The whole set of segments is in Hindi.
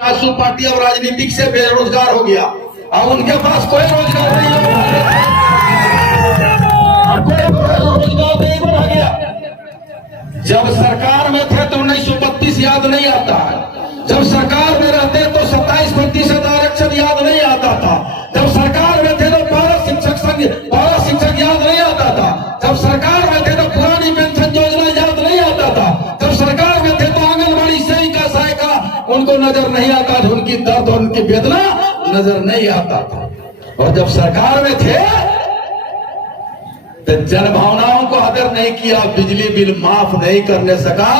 आसू पार्टी अब राजनीतिक से बेरोजगार हो गया। अब उनके पास कोई रोजगार नहीं है, कोई रोजगार नहीं बना गया। जब सरकार में थे तो 1932 याद नहीं आता है, जब सरकार में रहते तो 27% आरक्षण याद नहीं आता था, जब सरकार में थे तो 12 शिक्षक याद नहीं आता था, जब सरकार में थे तो पुरानी पेंशन योजना याद नहीं आता था, जब सरकार में थे तो आंगनबाड़ी सेविका सहायिका उनको नजर नहीं आता था, उनकी दर्द और उनकी वेदना नजर नहीं आता था। और जब सरकार में थे तो जन भावनाओं को आदर नहीं किया, बिजली बिल माफ नहीं करने सका,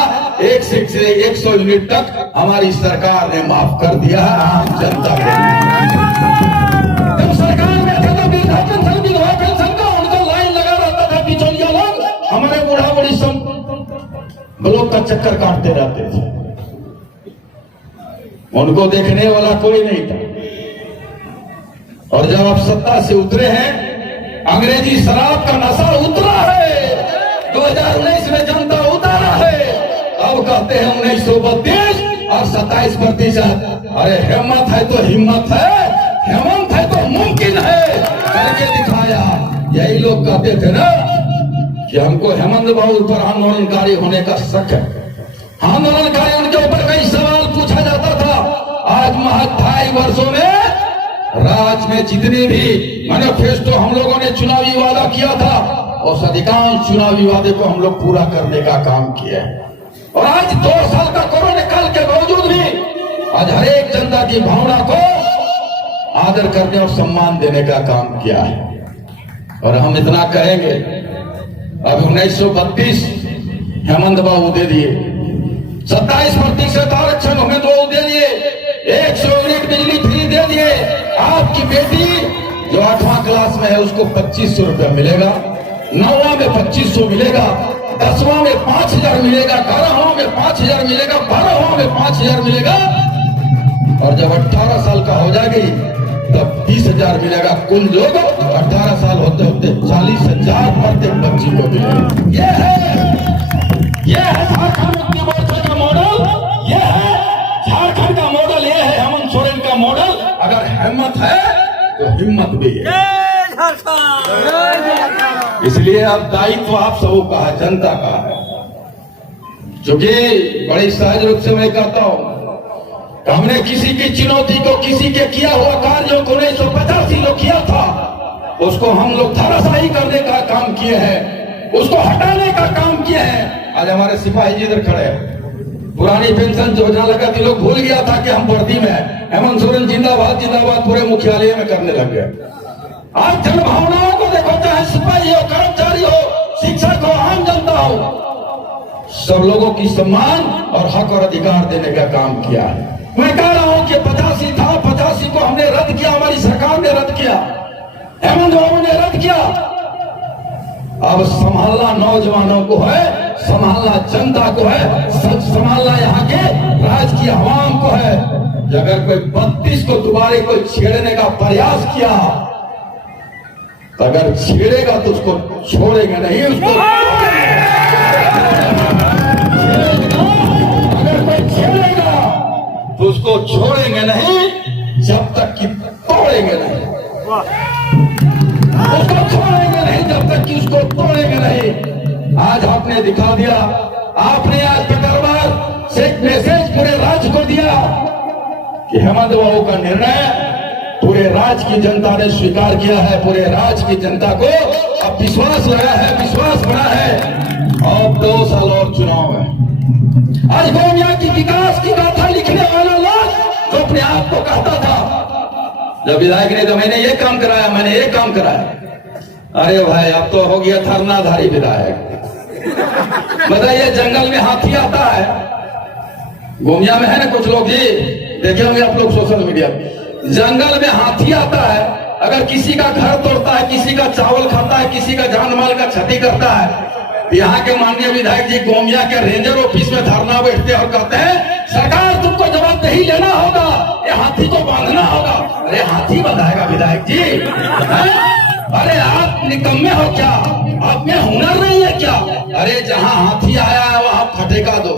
1 से 100 यूनिट तक हमारी सरकार ने माफ कर दिया आम जनता को। जब सरकार में थे तो वृद्धा पेंशन विधवा पेंशन का उनका लाइन लगा रहता था, बिचौलिया लोग हमारे बूढ़ा बूढ़ी सब ब्लॉक का चक्कर काटते रहते थे, उनको देखने वाला कोई नहीं था। और जब आप सत्ता से उतरे हैं, अंग्रेजी शराब का नशा उतरा है, 2019 में जनता उतारा है। अब कहते हैं 1932 और 27%। अरे हिम्मत है तो हिम्मत है, हेमंत है तो मुमकिन है, करके दिखाया। यही लोग कहते थे ना कि हमको हेमंत बाबू पर आंदोलनकारी होने का शक है, आंदोलनकारी उनके ऊपर कई सवाल पूछा जाता था। आज महज 2.5 वर्षों में राज्य में जितने भी मैनिफेस्टो हम लोगों ने चुनावी वादा किया था, उस अधिकांश चुनावी वादे को हम लोग पूरा करने का काम किया है। और आज 2 साल का कोरोना काल के बावजूद भी आज हर एक जनता की भावना को आदर करने और सम्मान देने का काम किया है। और हम इतना कहेंगे, अब 1932 हेमंत बाबू दे दिए, 27% आरक्षण हमें तो दे दिए, 100 यूनिट बिजली फ्री दे दिए। आपकी बेटी जो 8वां क्लास में है उसको 2500 रुपया मिलेगा, 9वां में 2500 मिलेगा, 10वां में 5000 मिलेगा, 11वां में 5000 मिलेगा, 12वां में 5000 मिलेगा। और जब 18 साल का हो जाएगी तब 20,000 मिलेगा। कुल जो 18 साल होते होते 40,000 प्रत्येक बच्ची को मिलेगा। ये है झारखंड मुक्ति मोर्चा का मॉडल, ये है झारखंड का मॉडल, ये है हेमंत सोरेन का मॉडल। अगर हिम्मत है तो हिम्मत भी है। इसलिए अब दायित्व आप सबों का है, जनता का है। क्योंकि बड़ी सहज रूप से मैं कहता हूं, हमने किसी की चुनौती को, किसी के किया हुआ कार्यों को 1985 लोग किया था, उसको हम लोग धराशायी करने का काम किए हैं, उसको हटाने का काम किए हैं। आज हमारे सिपाही जी इधर खड़े हैं, पुरानी पेंशन योजना लगा थी, लोग भूल गया था कि हम वर्दी में हैं। हेमंत सोरेन जिंदाबाद जिंदाबाद पूरे मुख्यालय में करने लग गए। आज जन भावनाओं को देखो, चाहे सिपाही हो, कर्मचारी हो, शिक्षक हो, आम जनता हो, सब लोगों की सम्मान और हक और अधिकार देने का काम किया है। मैं कह रहा हूं कि 85 था, 85 को हमने रद्द किया, हमारी सरकार ने रद्द किया, हेमंत बाबू ने रद्द किया। अब संभालना नौजवानों को है, संभालना जनता को है, संभालना यहाँ के राज्य की आवाम को है। अगर कोई 32 को दोबारा कोई छेड़ने का प्रयास किया, तो अगर छेड़ेगा तो उसको छोड़ेंगे नहीं, उसको अगर कोई छेड़ेगा तो उसको छोड़ेंगे नहीं जब तक कि तोड़ेंगे नहीं, उसको छोड़ेंगे नहीं जब तक कि उसको तोड़ेंगे नहीं। आज आपने दिखा दिया, आपने आज पेटरबार से एक मैसेज पूरे राज्य को दिया कि हेमंत बाबू का निर्णय पूरे राज्य की जनता ने स्वीकार किया है। पूरे राज्य की जनता को अब विश्वास लगा है, विश्वास बना है। और 2 साल और चुनाव है। आज गोमिया की विकास की गाथा लिखने वाला लोग जो अपने आप को कहता था, जब विधायक ने तो मैंने ये काम कराया, मैंने ये काम कराया। अरे भाई अब तो हो गया धरनाधारी विधायक। बताइए, जंगल में हाथी आता है, गोमिया में है ना कुछ लोग, जी देखे होंगे आप लोग सोशल मीडिया पे, जंगल में हाथी आता है, अगर किसी का घर तोड़ता है, किसी का चावल खाता है, किसी का जान माल का क्षति करता है, यहाँ के माननीय विधायक जी गोमिया के रेंजर ऑफिस में धरना बैठते और कहते हैं सरकार तुमको जवाबदेही लेना होगा, ये हाथी को बांधना होगा। अरे हाथी बंधाएगा विधायक जी? अरे आप निकम्मे हो क्या? आप में हुनर नहीं है क्या? अरे जहाँ हाथी आया है वहाँ फटेका दो,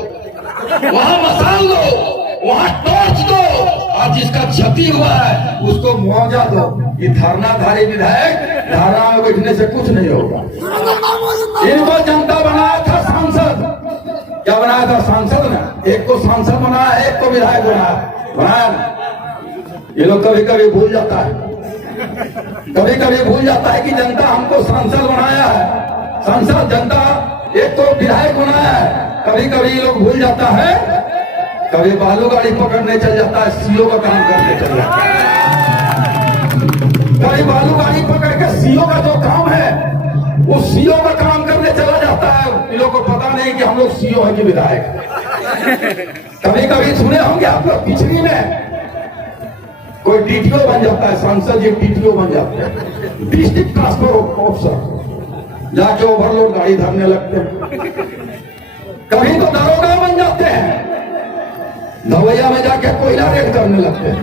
वहाँ मसाल दो, वहाँ टॉर्च दो, और जिसका क्षति हुआ है उसको मुआवजा दो। ये धरनाधारी विधायक धरना में बैठने से कुछ नहीं होगा। इनको जनता बनाया था सांसद, क्या बनाया था सांसद ने? एक को सांसद बनाया, एक को विधायक बनाया। ये लोग कभी कभी भूल जाता है, कभी कभी भूल जाता है कि जनता हमको सांसद बनाया है, सांसद जनता एक को विधायक बनाया है। कभी कभी ये लोग भूल जाता है, कभी बालू गाड़ी पकड़ने चल जाता है, सीओ का काम करने चल जाता है। कभी बालू गाड़ी पकड़ के सीओ का जो काम है वो सीओ का काम करने चला जाता है। इन लोग को पता नहीं कि हम लोग सीओ है कि विधायक। कभी कभी सुने होंगे आप लोग, पिछड़ी में कोई डीटीओ बन जाता है, सांसद जी डीटीओ बन जाते हैं, डिस्ट्रिक्ट ट्रांसपोर्ट ऑफिसर, जाके ओवरलोड गाड़ी धरने लगते हैं। कभी तो दरोगा बन जाते हैं, दवैया में जाके कोयला रेड करने लगते हैं।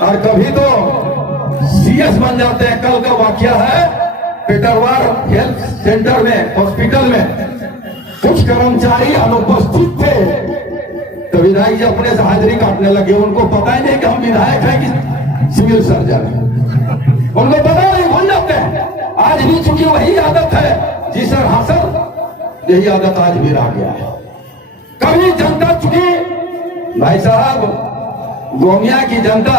और कभी तो सीएस बन जाते हैं। कल का वाकया है, पेटरवार हेल्थ सेंटर में, हॉस्पिटल में कुछ कर्मचारी अनुपस्थित थे, तो विधायक जी अपने से हाजिरी काटने लगे। उनको पता ही नहीं कि हम विधायक हैं कि सिविल सर्जन है, उनको पता नहीं, भूल जाते हैं। आज भी चूंकि वही आदत है, जी सर, हाँ सर, यही आदत आज भी रह गया है। कभी जनता चुकी, भाई साहब, गोमिया की जनता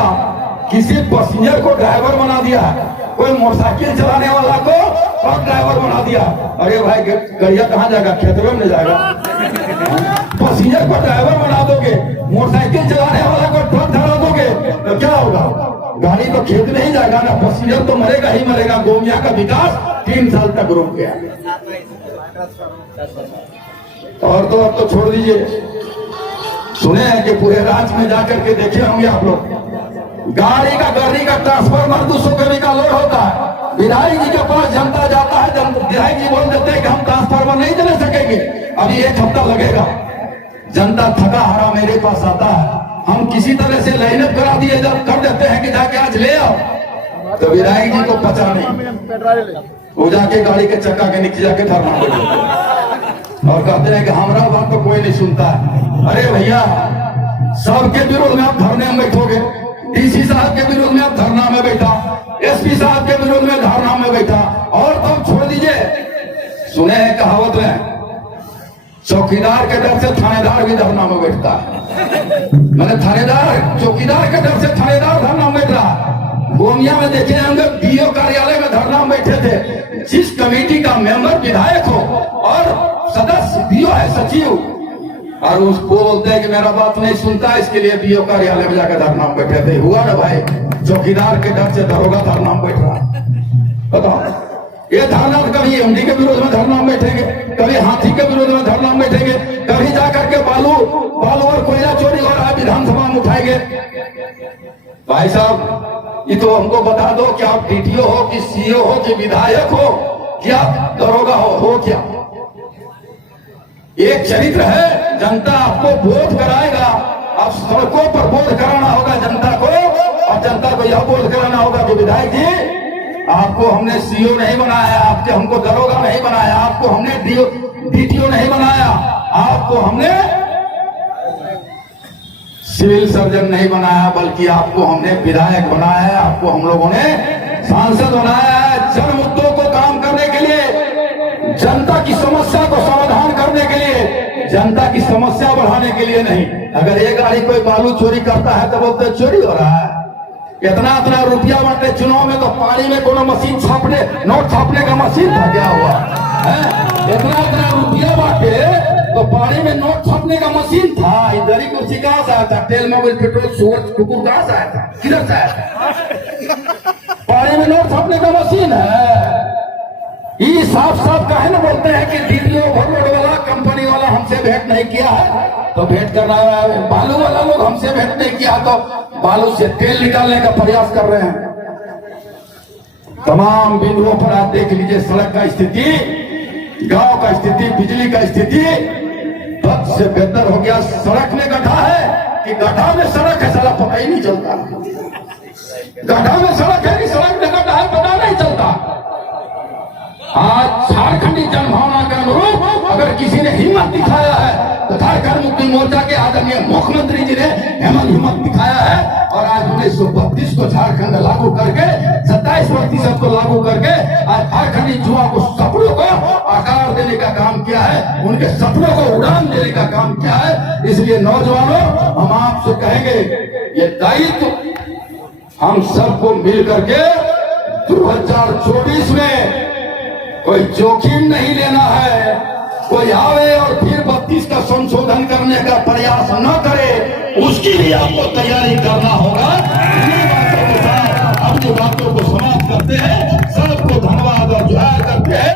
किसी पैसेंजर को ड्राइवर बना दिया, कोई मोटरसाइकिल चलाने वाला को ट्रक ड्राइवर बना दिया। अरे भाई गड़िया कहाँ जाएगा? खेतवे में जाएगा। पैसेंजर को ड्राइवर बना दोगे, मोटरसाइकिल चलाने वाला को ट्रक चला दोगे तो क्या होगा? गाड़ी तो खेत में ही जाएगा ना, पैसेंजर तो मरेगा ही मरेगा। गोमिया का विकास 3 साल तक रुक गया। और तो अब तो छोड़ दीजिए, सुने हैं कि पूरे राज्य में जाकर के देखे होंगे आप लोग, गाड़ी का ट्रांसफार्मर 200 kV का लोड होता है। विधायक जी के पास जनता जाता है, विधायक जी बोल देते हैं कि हम ट्रांसफार्मर नहीं चला सकेंगे, अभी 1 हफ्ता लगेगा। जनता थका हारा मेरे पास आता है, हम किसी तरह से लाइनअप करा दिए जब कर देते हैं कि जाके आज ले आओ, तो विधायक जी को पता नहीं, वो जाके गाड़ी के चक्का के नीचे जाके धरना और कहते हैं कि हमारा बात तो कोई नहीं सुनता है। अरे भैया, सबके विरोध में आप धरने में बैठोगे, डीसी साहब के विरोध में आप धरना में बैठा, एसपी साहब के विरोध में धरना में बैठा, और तुम छोड़ दीजिए। सुने हैं कहावत में, चौकीदार के डर से थानेदार भी धरना में बैठता है। मैंने थानेदार, चौकीदार के डर से थानेदार धरना में बैठ रहा। गोमिया में देखे होंगे, डीओ कार्यालय में धरना में बैठे थे। जिस कमेटी का मेंबर विधायक हो और सदस्य डीओ है, सचिव, और उसको बोलते हैं कि मेरा बात नहीं सुनता, इसके लिए डीओ कार्यालय में जाकर धरना में बैठे थे। हुआ ना भाई, चौकीदार के डर से दरोगा धरना में बैठ रहा। बताओ, ये धरना कभी एमडी के विरोध में धरना में बैठेंगे, कभी हाथी के विरोध में धरना में बैठेंगे, कभी जाकर के बालू और कोयला चोरी हो रहा है विधानसभा में उठाएंगे। भाई साहब, ये तो हमको बता दो कि आप डीटीओ हो कि सीओ हो कि विधायक हो कि आप दरोगा हो क्या? एक चरित्र है, जनता आपको बोध कराएगा। आप सड़कों पर बोध कराना होगा जनता को, और जनता को यह बोध कराना होगा कि विधायक जी, आपको हमने सीओ नहीं बनाया, आपके हमको दरोगा नहीं बनाया, आपको हमने डीटीओ नहीं बनाया, आपको हमने सिविल सर्जन नहीं बनाया, बल्कि आपको हमने विधायक बनाया है, आपको हम लोगों ने सांसद बनाया है। जन मुद्दों को काम करने के लिए, जनता की समस्या को समाधान करने के लिए, जनता की समस्या बढ़ाने के लिए नहीं। अगर ये गाड़ी कोई बालू चोरी करता है तो बोलते चोरी हो रहा है, इतना रुपया बांटे। चुनाव में तो पानी में कोनो मशीन छापने, नोट छापने का मशीन था क्या हुआ है? इतना रुपया बांटे तो पानी में नोट छापने का मशीन था। इधर ही कुर्सी कहां से आया था? तेल मोबिल पेट्रोल सूरज कुकुर कहां से आया था? किधर से आया था? पानी में नोट छापने का मशीन है। ये साफ कहे ना बोलते हैं कि डीटीओ ओवरलोड वाला कंपनी वाला हमसे भेंट नहीं किया है, तो भेंट करना है। बालू वाला लोग हमसे भेंट नहीं किया तो बालू से तेल निकालने का प्रयास कर रहे हैं। तमाम बिंदुओं पर आप देख लीजिए, सड़क का स्थिति, गांव का स्थिति, बिजली का स्थिति बद से बेहतर हो गया। सड़क में गड्ढा है कि गड्ढा में सड़क है, साला पता ही नहीं चलता। गड्ढा में सड़क है कि सड़क में गड्ढा है, पता नहीं चलता। आज झारखंडी जनभावना के अनुरूप अगर किसी ने हिम्मत दिखाया है तो झारखंड मुक्ति मोर्चा के आदरणीय मुख्यमंत्री जी ने हिम्मत दिखाया है और आज 1932 को झारखंड लागू करके 27% को लागू करके आज झारखंडी युवा को सपनों को आकार देने का काम किया है, उनके सपनों को उड़ान देने का काम किया है। इसलिए नौजवानों, हम आपसे कहेंगे ये दायित्व हम सबको मिल करके 2024 में कोई जोखिम नहीं लेना है। कोई आवे और फिर 32 का संशोधन करने का प्रयास न करे, उसके लिए आपको तैयारी करना होगा। इन्हीं बातों के साथ अपनी बातों को समाप्त करते हैं। सबको धन्यवाद और जोहार करते हैं।